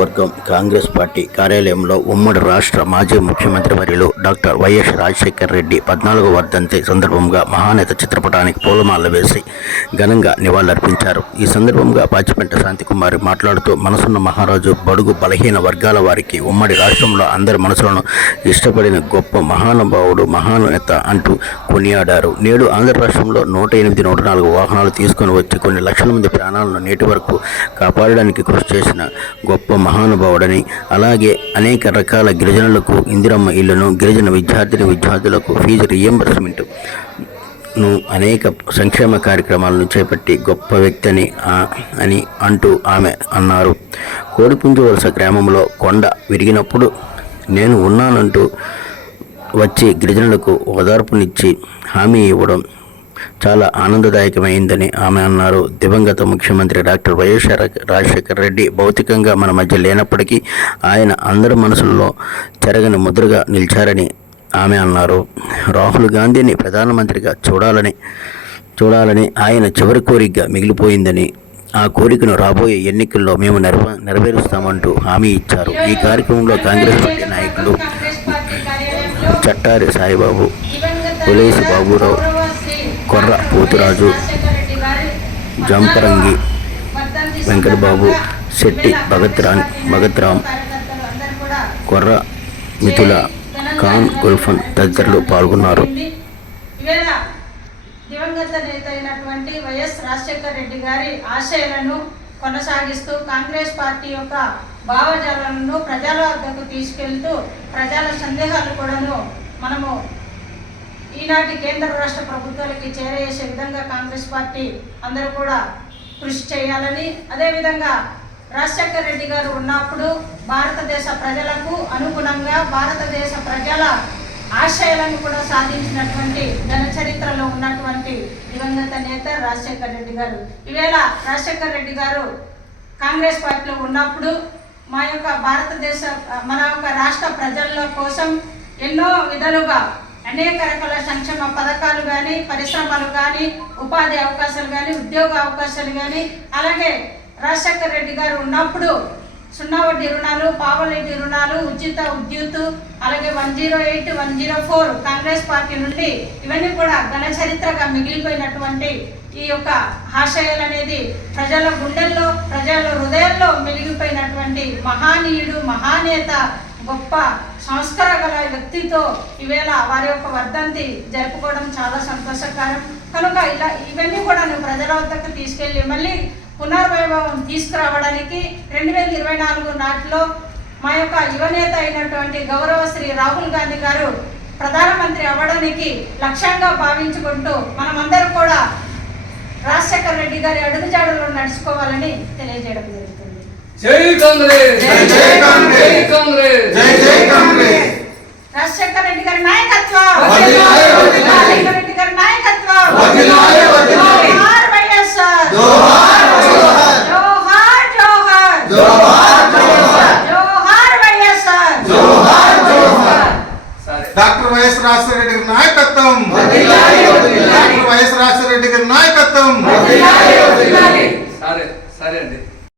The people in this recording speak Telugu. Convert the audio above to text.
వర్గం కాంగ్రెస్ పార్టీ కార్యాలయంలో ఉమ్మడి రాష్ట్ర మాజీ ముఖ్యమంత్రి వర్యులు డాక్టర్ వైఎస్ రాజశేఖర్ రెడ్డి పద్నాలుగో వర్ధంతి సందర్భంగా మహానేత చిత్రపటానికి పూలమాల వేసి ఘనంగా నివాళులర్పించారు. ఈ సందర్భంగా పాచిపెంట శాంతికుమారి మాట్లాడుతూ మనసున్న మహారాజు బడుగు బలహీన వర్గాల వారికి ఉమ్మడి రాష్ట్రంలో అందరి మనసులను ఇష్టపడిన గొప్ప మహానుభావుడు మహానేత అంటూ కొనియాడారు. నేడు ఆంధ్ర రాష్ట్రంలో నూట ఎనిమిది నూట నాలుగు వాహనాలు తీసుకొని వచ్చి కొన్ని లక్షల మంది ప్రాణాలను నేటి వరకు కాపాడడానికి కృషి చేసిన గొప్ప మహానుభావుడని. అలాగే అనేక రకాల గిరిజనులకు ఇందిరమ్మ ఇళ్ళను గిరిజన విద్యార్థిని విద్యార్థులకు ఫీజు రియంబర్స్మెంట్ను అనేక సంక్షేమ కార్యక్రమాలను చేపట్టి గొప్ప వ్యక్తి అని ఆ- అని అంటూ ఆమె అన్నారు. కోడిపుంజు వలస గ్రామంలో కొండ విరిగినప్పుడు నేను ఉన్నానంటూ వచ్చి గిరిజనులకు ఓదార్పునిచ్చి హామీ ఇవ్వడం చాలా ఆనందదాయకమైందని ఆమె అన్నారు. దివంగత ముఖ్యమంత్రి డాక్టర్ వైఎస్ రాజశేఖర రెడ్డి భౌతికంగా మన మధ్య లేనప్పటికీ ఆయన అందరి మనసుల్లో చెరగని ముద్రగా నిలిచారని ఆమె అన్నారు. రాహుల్ గాంధీని ప్రధానమంత్రిగా చూడాలని చూడాలని ఆయన చివరి కోరికగా మిగిలిపోయిందని ఆ కోరికను రాబోయే ఎన్నికల్లో మేము నెరవ నెరవేరుస్తామంటూ హామీ ఇచ్చారు. ఈ కార్యక్రమంలో కాంగ్రెస్ పార్టీ నాయకులు చట్టారి సాయిబాబు పులేసి బాబురావు కొర్ర పోతురాజు జంపరంగి వెంకటబాబు శెట్టి భగత్ రామ్ భగత్ రామ్ కొర్ర మిథుల ఖాన్ గుల్ఫన్ తదితరులు పాల్గొన్నారు. దివంగత నేత అయినటువంటి వైఎస్ రాజశేఖర్ రెడ్డి గారి ఆశయాలను కొనసాగిస్తూ కాంగ్రెస్ పార్టీ యొక్క భావజాలను ప్రజల వద్దకు తీసుకెళ్తూ ప్రజల సందేహాలు కూడాను మనము ఈనాటి కేంద్ర రాష్ట్ర ప్రభుత్వాలకి చేరవేసే విధంగా కాంగ్రెస్ పార్టీ అందరూ కూడా కృషి చేయాలని అదేవిధంగా రాజశేఖర రెడ్డి గారు ఉన్నప్పుడు భారతదేశ ప్రజలకు అనుగుణంగా భారతదేశ ప్రజల ఆశయాలను కూడా సాధించినటువంటి ధన చరిత్రలో ఉన్నటువంటి దివంగత నేత రాజశేఖర రెడ్డి గారు. ఈవేళ రాజశేఖర రెడ్డి గారు కాంగ్రెస్ పార్టీలో ఉన్నప్పుడు మా యొక్క భారతదేశ మన యొక్క రాష్ట్ర ప్రజల కోసం ఎన్నో విధాలుగా అనేక రకాల సంక్షేమ పథకాలు కానీ పరిశ్రమలు కానీ ఉపాధి అవకాశాలు కానీ ఉద్యోగ అవకాశాలు కానీ అలాగే రాజశేఖర రెడ్డి గారు ఉన్నప్పుడు సున్నా వడ్డీ రుణాలు పావలెడ్డి రుణాలు ఉచిత విద్యుత్ అలాగే one zero eight one zero four Congress party నుండి ఇవన్నీ కూడా ఘన చరిత్రగా మిగిలిపోయినటువంటి ఈ యొక్క ఆశయాలు అనేది ప్రజల గుండెల్లో ప్రజల హృదయాల్లో మెలిగిపోయినటువంటి మహానీయుడు మహానేత గొప్ప సంస్కార గల వ్యక్తితో ఈవేళ వారి యొక్క వర్ధంతి జరుపుకోవడం చాలా సంతోషకరం. కనుక ఇలా ఇవన్నీ కూడా నువ్వు ప్రజల వద్దకు తీసుకెళ్ళి మళ్ళీ పునర్వైభవం తీసుకురావడానికి రెండు వేల ఇరవై నాలుగు నాటిలో మా యొక్క యువనేత అయినటువంటి గౌరవ శ్రీ రాహుల్ గాంధీ గారు ప్రధానమంత్రి అవ్వడానికి లక్ష్యంగా భావించుకుంటూ మనమందరూ కూడా రాజశేఖర రెడ్డి గారి అడుగుజాడలో నడుచుకోవాలని తెలియజేయడం జరుగుతుంది. जय कांग्रेस। जय कांग्रेस। जय कांग्रेस। जय जय कांग्रेस। राजशेखर रेड्डी गारि नायकत्व। वदिलाय वदिलाय रेड्डी रेड्डी गारि नायकत्व। वदिलाय वदिलाय जोहार भैयासर जोहार जोहार जोहार जोहार। जोहार जोहार। जोहार भैयासर जोहार जोहार। सारे डॉक्टर वैएस राजशेखर रेड्डी गारि नायकत्व। वदिलाय वदिलाय doctor Y S Rajasekhar Reddy गारि नायकत्व। वदिलाय वदिलाय